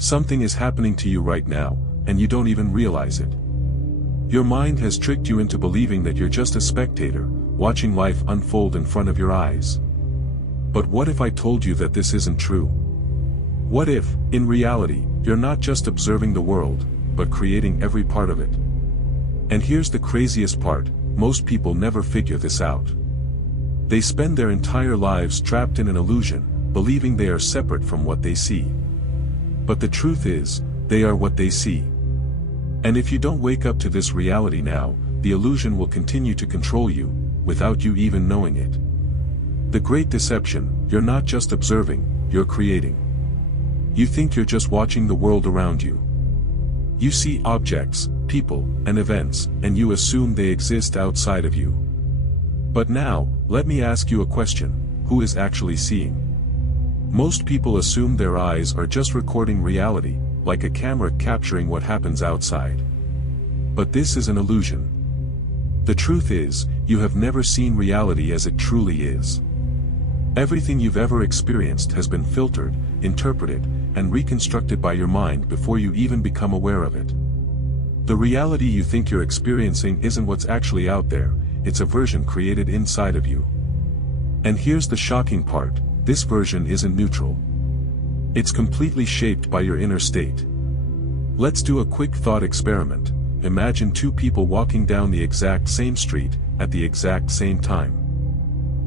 Something is happening to you right now, and you don't even realize it. Your mind has tricked you into believing that you're just a spectator, watching life unfold in front of your eyes. But what if I told you that this isn't true? What if, in reality, you're not just observing the world, but creating every part of it? And here's the craziest part, most people never figure this out. They spend their entire lives trapped in an illusion, believing they are separate from what they see. But the truth is, they are what they see. And if you don't wake up to this reality now, the illusion will continue to control you, without you even knowing it. The great deception, you're not just observing, you're creating. You think you're just watching the world around you. You see objects, people, and events, and you assume they exist outside of you. But now, let me ask you a question: who is actually seeing? Most people assume their eyes are just recording reality, like a camera capturing what happens outside. But this is an illusion. The truth is, you have never seen reality as it truly is. Everything you've ever experienced has been filtered, interpreted, and reconstructed by your mind before you even become aware of it. The reality you think you're experiencing isn't what's actually out there, it's a version created inside of you. And here's the shocking part: this version isn't neutral. It's completely shaped by your inner state. Let's do a quick thought experiment. Imagine two people walking down the exact same street, at the exact same time.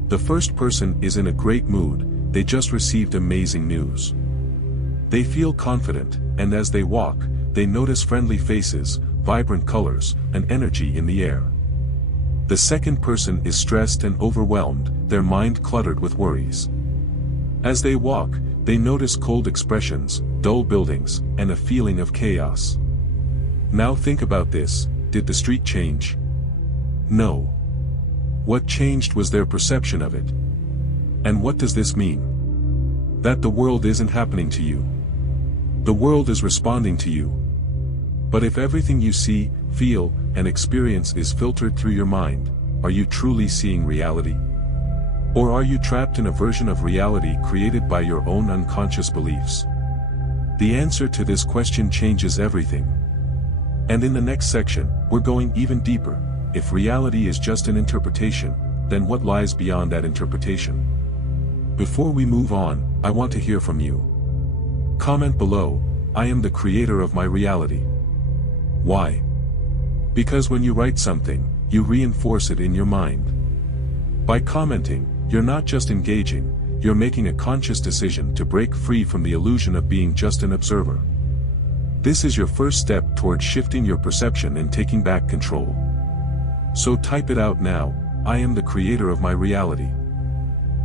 The first person is in a great mood, they just received amazing news. They feel confident, and as they walk, they notice friendly faces, vibrant colors, and energy in the air. The second person is stressed and overwhelmed, their mind cluttered with worries. As they walk, they notice cold expressions, dull buildings, and a feeling of chaos. Now think about this: did the street change? No. What changed was their perception of it. And what does this mean? That the world isn't happening to you. The world is responding to you. But if everything you see, feel, and experience is filtered through your mind, are you truly seeing reality? Or are you trapped in a version of reality created by your own unconscious beliefs? The answer to this question changes everything. And in the next section, we're going even deeper. If reality is just an interpretation, then what lies beyond that interpretation? Before we move on, I want to hear from you. Comment below: I am the creator of my reality. Why? Because when you write something, you reinforce it in your mind. By commenting, you're not just engaging, you're making a conscious decision to break free from the illusion of being just an observer. This is your first step toward shifting your perception and taking back control. So type it out now: I am the creator of my reality.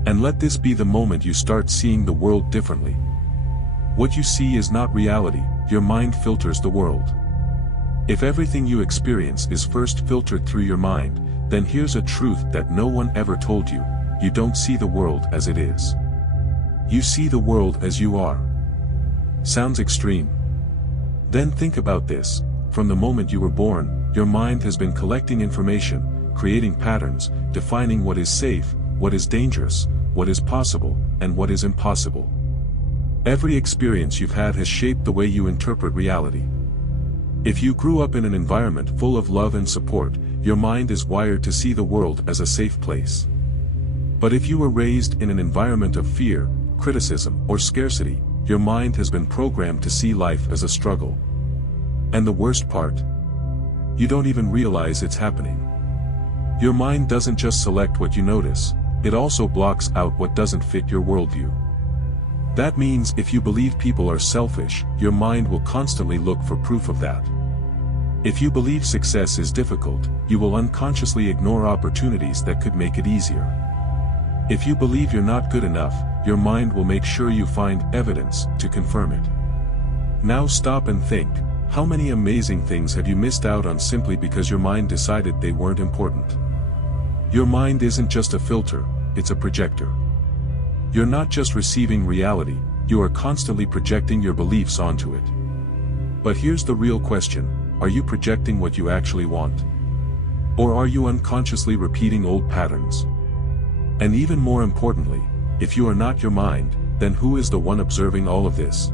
And let this be the moment you start seeing the world differently. What you see is not reality, your mind filters the world. If everything you experience is first filtered through your mind, then here's a truth that no one ever told you: you don't see the world as it is. You see the world as you are. Sounds extreme? Then think about this: from the moment you were born, your mind has been collecting information, creating patterns, defining what is safe, what is dangerous, what is possible, and what is impossible. Every experience you've had has shaped the way you interpret reality. If you grew up in an environment full of love and support, your mind is wired to see the world as a safe place. But if you were raised in an environment of fear, criticism, or scarcity, your mind has been programmed to see life as a struggle. And the worst part? You don't even realize it's happening. Your mind doesn't just select what you notice, it also blocks out what doesn't fit your worldview. That means if you believe people are selfish, your mind will constantly look for proof of that. If you believe success is difficult, you will unconsciously ignore opportunities that could make it easier. If you believe you're not good enough, your mind will make sure you find evidence to confirm it. Now stop and think: how many amazing things have you missed out on simply because your mind decided they weren't important? Your mind isn't just a filter, it's a projector. You're not just receiving reality, you are constantly projecting your beliefs onto it. But here's the real question: are you projecting what you actually want? Or are you unconsciously repeating old patterns? And even more importantly, if you are not your mind, then who is the one observing all of this?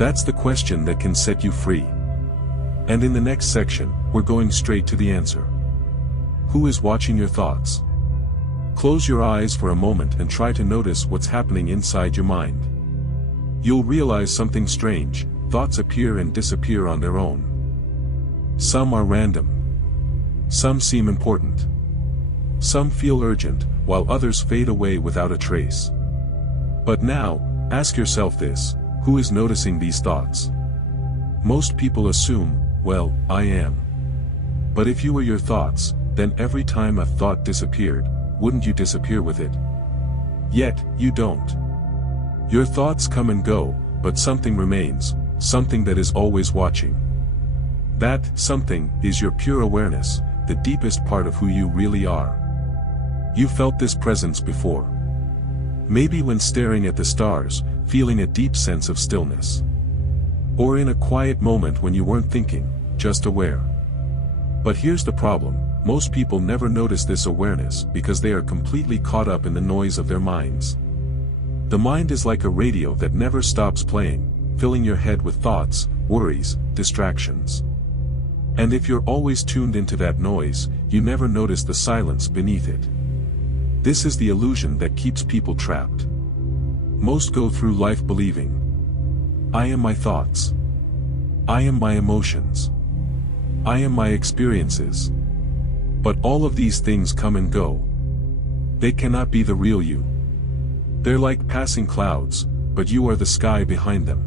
That's the question that can set you free. And in the next section, we're going straight to the answer. Who is watching your thoughts? Close your eyes for a moment and try to notice what's happening inside your mind. You'll realize something strange: thoughts appear and disappear on their own. Some are random. Some seem important. Some feel urgent, while others fade away without a trace. But now, ask yourself this: who is noticing these thoughts? Most people assume, well, I am. But if you were your thoughts, then every time a thought disappeared, wouldn't you disappear with it? Yet, you don't. Your thoughts come and go, but something remains, something that is always watching. That something is your pure awareness, the deepest part of who you really are. You felt this presence before. Maybe when staring at the stars, feeling a deep sense of stillness. Or in a quiet moment when you weren't thinking, just aware. But here's the problem: most people never notice this awareness because they are completely caught up in the noise of their minds. The mind is like a radio that never stops playing, filling your head with thoughts, worries, distractions. And if you're always tuned into that noise, you never notice the silence beneath it. This is the illusion that keeps people trapped. Most go through life believing, I am my thoughts. I am my emotions. I am my experiences. But all of these things come and go. They cannot be the real you. They're like passing clouds, but you are the sky behind them.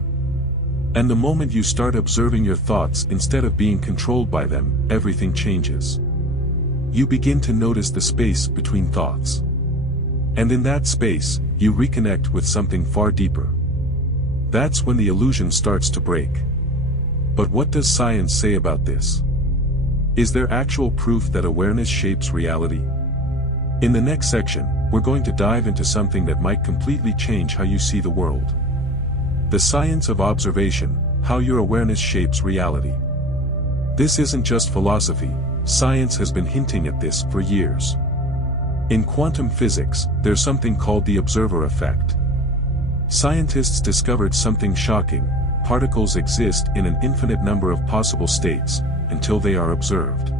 And the moment you start observing your thoughts instead of being controlled by them, everything changes. You begin to notice the space between thoughts. And in that space, you reconnect with something far deeper. That's when the illusion starts to break. But what does science say about this? Is there actual proof that awareness shapes reality? In the next section, we're going to dive into something that might completely change how you see the world. The science of observation, how your awareness shapes reality. This isn't just philosophy, science has been hinting at this for years. In quantum physics, there's something called the observer effect. Scientists discovered something shocking: particles exist in an infinite number of possible states, until they are observed.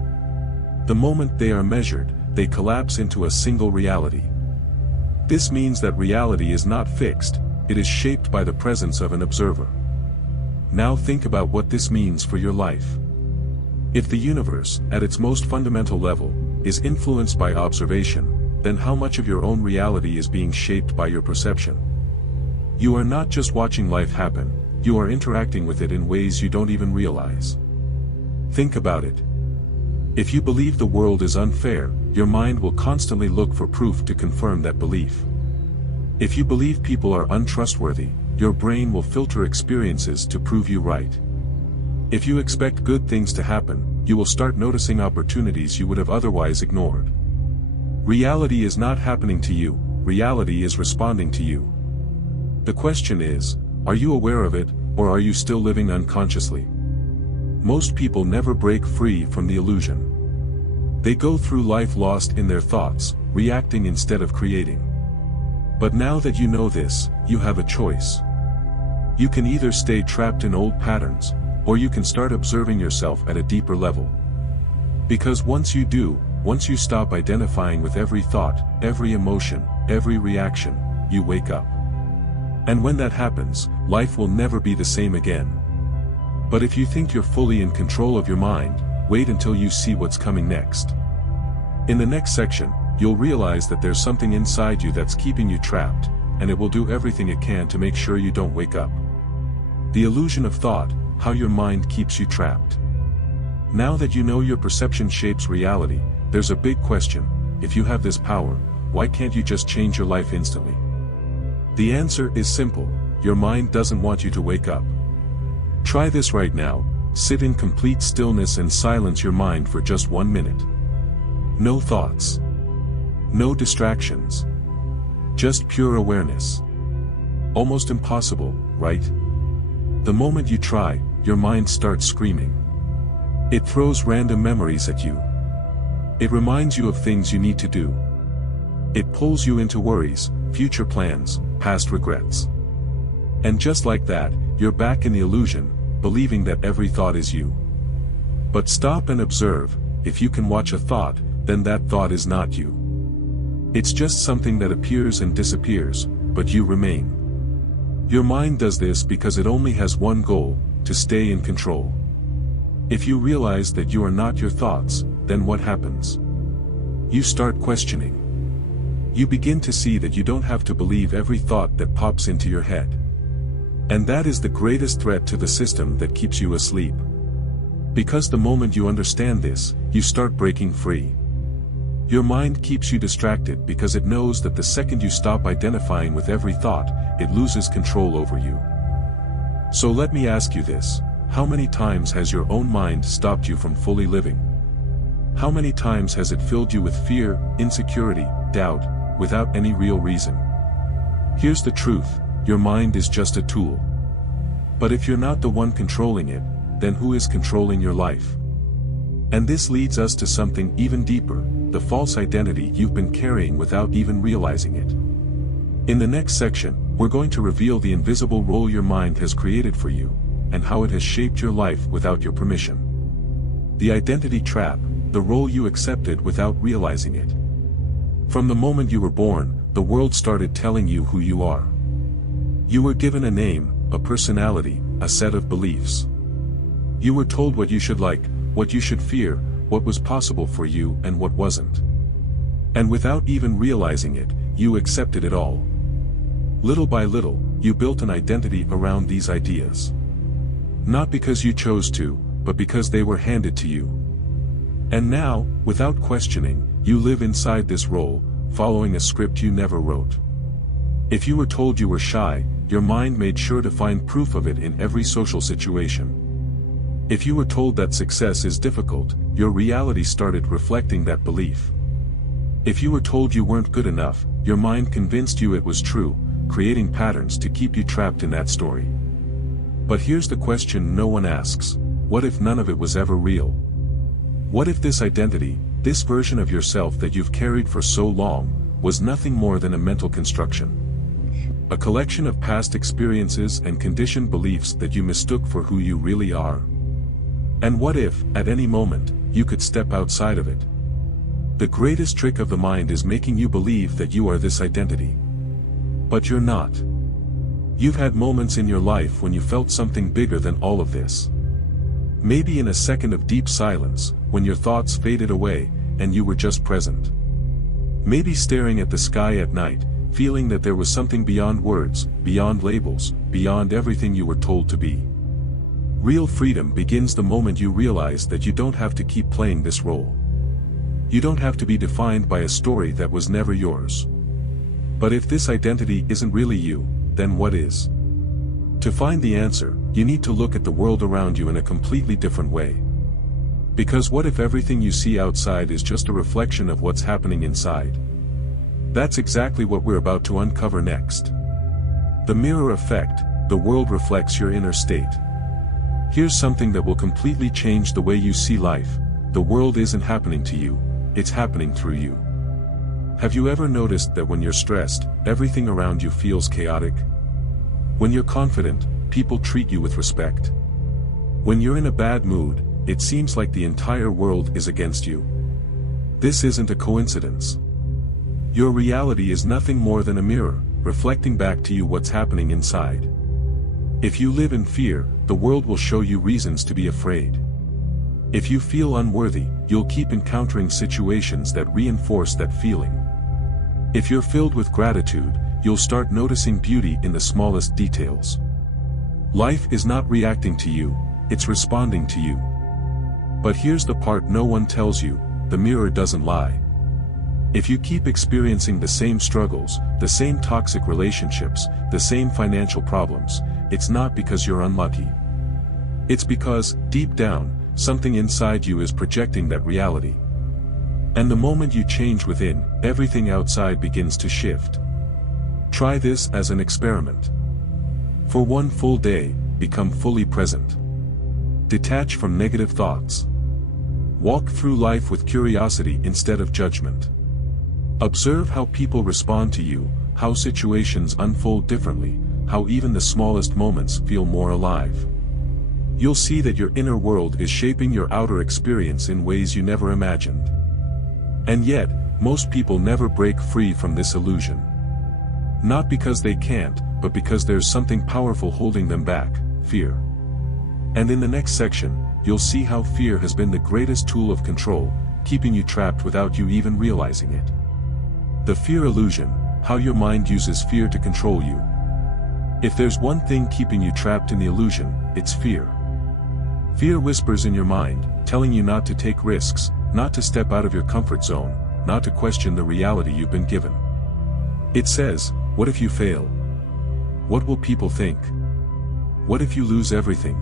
The moment they are measured, they collapse into a single reality. This means that reality is not fixed, it is shaped by the presence of an observer. Now think about what this means for your life. If the universe, at its most fundamental level, is influenced by observation, then how much of your own reality is being shaped by your perception? You are not just watching life happen, you are interacting with it in ways you don't even realize. Think about it. If you believe the world is unfair, your mind will constantly look for proof to confirm that belief. If you believe people are untrustworthy, your brain will filter experiences to prove you right. If you expect good things to happen, you will start noticing opportunities you would have otherwise ignored. Reality is not happening to you, reality is responding to you. The question is, are you aware of it, or are you still living unconsciously? Most people never break free from the illusion. They go through life lost in their thoughts, reacting instead of creating. But now that you know this, you have a choice. You can either stay trapped in old patterns, or you can start observing yourself at a deeper level. Because once you do, once you stop identifying with every thought, every emotion, every reaction, you wake up. And when that happens, life will never be the same again. But if you think you're fully in control of your mind, wait until you see what's coming next. In the next section, you'll realize that there's something inside you that's keeping you trapped, and it will do everything it can to make sure you don't wake up. The illusion of thought, how your mind keeps you trapped. Now that you know your perception shapes reality, there's a big question: if you have this power, why can't you just change your life instantly? The answer is simple: your mind doesn't want you to wake up. Try this right now: sit in complete stillness and silence your mind for just 1 minute. No thoughts. No distractions. Just pure awareness. Almost impossible, right? The moment you try, your mind starts screaming. It throws random memories at you. It reminds you of things you need to do. It pulls you into worries, future plans, past regrets. And just like that, you're back in the illusion, believing that every thought is you. But stop and observe, if you can watch a thought, then that thought is not you. It's just something that appears and disappears, but you remain. Your mind does this because it only has one goal, to stay in control. If you realize that you are not your thoughts, then what happens? You start questioning. You begin to see that you don't have to believe every thought that pops into your head. And that is the greatest threat to the system that keeps you asleep. Because the moment you understand this, you start breaking free. Your mind keeps you distracted because it knows that the second you stop identifying with every thought, it loses control over you. So let me ask you this, how many times has your own mind stopped you from fully living? How many times has it filled you with fear, insecurity, doubt, without any real reason? Here's the truth, your mind is just a tool. But if you're not the one controlling it, then who is controlling your life? And this leads us to something even deeper, the false identity you've been carrying without even realizing it. In the next section, we're going to reveal the invisible role your mind has created for you, and how it has shaped your life without your permission. The identity trap, the role you accepted without realizing it. From the moment you were born, the world started telling you who you are. You were given a name, a personality, a set of beliefs. You were told what you should like, what you should fear, what was possible for you and what wasn't. And without even realizing it, you accepted it all. Little by little, you built an identity around these ideas. Not because you chose to, but because they were handed to you. And now, without questioning, you live inside this role, following a script you never wrote. If you were told you were shy, your mind made sure to find proof of it in every social situation. If you were told that success is difficult, your reality started reflecting that belief. If you were told you weren't good enough, your mind convinced you it was true, creating patterns to keep you trapped in that story. But here's the question no one asks, what if none of it was ever real? What if this identity, this version of yourself that you've carried for so long, was nothing more than a mental construction? A collection of past experiences and conditioned beliefs that you mistook for who you really are? And what if, at any moment, you could step outside of it? The greatest trick of the mind is making you believe that you are this identity. But you're not. You've had moments in your life when you felt something bigger than all of this. Maybe in a second of deep silence, when your thoughts faded away, and you were just present. Maybe staring at the sky at night, feeling that there was something beyond words, beyond labels, beyond everything you were told to be. Real freedom begins the moment you realize that you don't have to keep playing this role. You don't have to be defined by a story that was never yours. But if this identity isn't really you, then what is? To find the answer, you need to look at the world around you in a completely different way. Because what if everything you see outside is just a reflection of what's happening inside? That's exactly what we're about to uncover next. The mirror effect, the world reflects your inner state. Here's something that will completely change the way you see life. The world isn't happening to you, it's happening through you. Have you ever noticed that when you're stressed, everything around you feels chaotic? When you're confident, people treat you with respect. When you're in a bad mood, it seems like the entire world is against you. This isn't a coincidence. Your reality is nothing more than a mirror, reflecting back to you what's happening inside. If you live in fear, the world will show you reasons to be afraid. If you feel unworthy, you'll keep encountering situations that reinforce that feeling. If you're filled with gratitude, you'll start noticing beauty in the smallest details. Life is not reacting to you, it's responding to you. But here's the part no one tells you, the mirror doesn't lie. If you keep experiencing the same struggles, the same toxic relationships, the same financial problems, it's not because you're unlucky. It's because, deep down, something inside you is projecting that reality. And the moment you change within, everything outside begins to shift. Try this as an experiment. For one full day, become fully present. Detach from negative thoughts. Walk through life with curiosity instead of judgment. Observe how people respond to you, how situations unfold differently, how even the smallest moments feel more alive. You'll see that your inner world is shaping your outer experience in ways you never imagined. And yet, most people never break free from this illusion. Not because they can't, but because there's something powerful holding them back: fear. And in the next section, you'll see how fear has been the greatest tool of control, keeping you trapped without you even realizing it. The fear illusion: how your mind uses fear to control you. If there's one thing keeping you trapped in the illusion, it's fear. Fear whispers in your mind, telling you not to take risks, not to step out of your comfort zone, not to question the reality you've been given. It says, what if you fail? What will people think? What if you lose everything?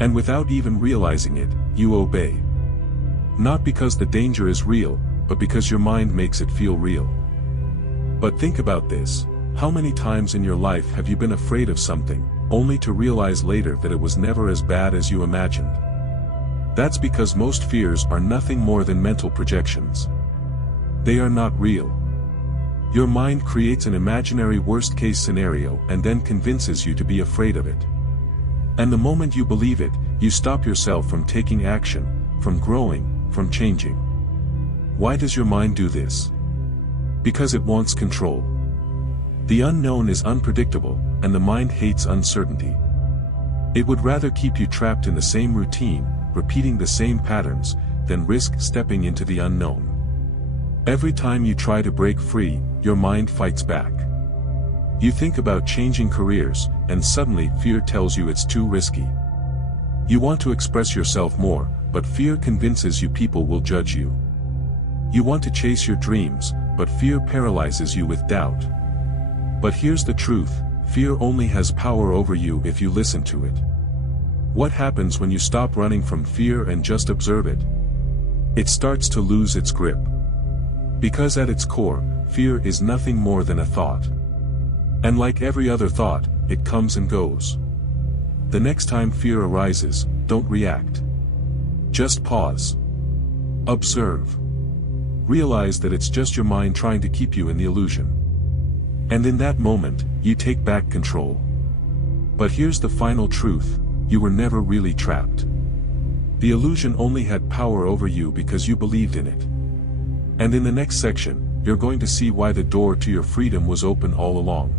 And without even realizing it, you obey. Not because the danger is real, but because your mind makes it feel real. But think about this: how many times in your life have you been afraid of something, only to realize later that it was never as bad as you imagined? That's because most fears are nothing more than mental projections. They are not real. Your mind creates an imaginary worst-case scenario and then convinces you to be afraid of it. And the moment you believe it, you stop yourself from taking action, from growing, from changing. Why does your mind do this? Because it wants control. The unknown is unpredictable, and the mind hates uncertainty. It would rather keep you trapped in the same routine, repeating the same patterns, than risk stepping into the unknown. Every time you try to break free, your mind fights back. You think about changing careers, and suddenly fear tells you it's too risky. You want to express yourself more, but fear convinces you people will judge you. You want to chase your dreams, but fear paralyzes you with doubt. But here's the truth: fear only has power over you if you listen to it. What happens when you stop running from fear and just observe it? It starts to lose its grip. Because at its core, fear is nothing more than a thought. And like every other thought, it comes and goes. The next time fear arises, don't react. Just pause. Observe. Realize that it's just your mind trying to keep you in the illusion. And in that moment, you take back control. But here's the final truth: you were never really trapped. The illusion only had power over you because you believed in it. And in the next section, you're going to see why the door to your freedom was open all along.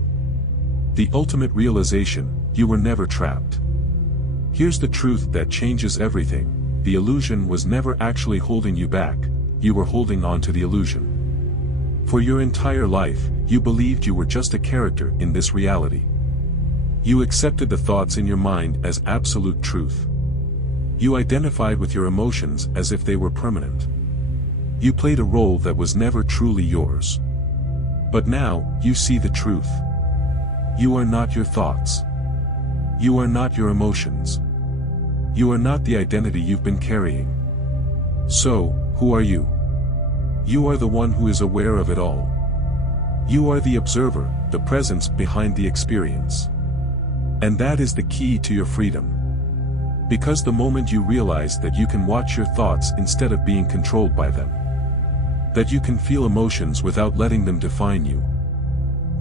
The ultimate realization: you were never trapped. Here's the truth that changes everything: the illusion was never actually holding you back, you were holding on to the illusion. For your entire life, you believed you were just a character in this reality. You accepted the thoughts in your mind as absolute truth. You identified with your emotions as if they were permanent. You played a role that was never truly yours. But now, you see the truth. You are not your thoughts. You are not your emotions. You are not the identity you've been carrying. So, who are you? You are the one who is aware of it all. You are the observer, the presence behind the experience. And that is the key to your freedom. Because the moment you realize that you can watch your thoughts instead of being controlled by them, that you can feel emotions without letting them define you,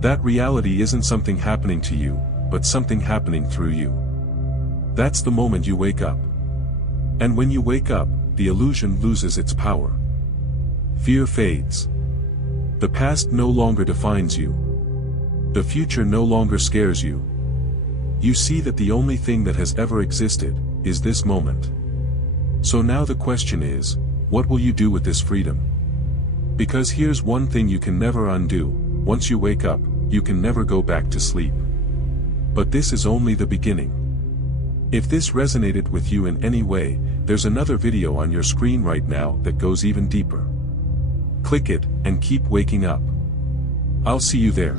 that reality isn't something happening to you, but something happening through you. That's the moment you wake up. And when you wake up, the illusion loses its power. Fear fades. The past no longer defines you. The future no longer scares you. You see that the only thing that has ever existed is this moment. So now the question is, what will you do with this freedom? Because here's one thing you can never undo: once you wake up, you can never go back to sleep. But this is only the beginning. If this resonated with you in any way, there's another video on your screen right now that goes even deeper. Click it, and keep waking up. I'll see you there.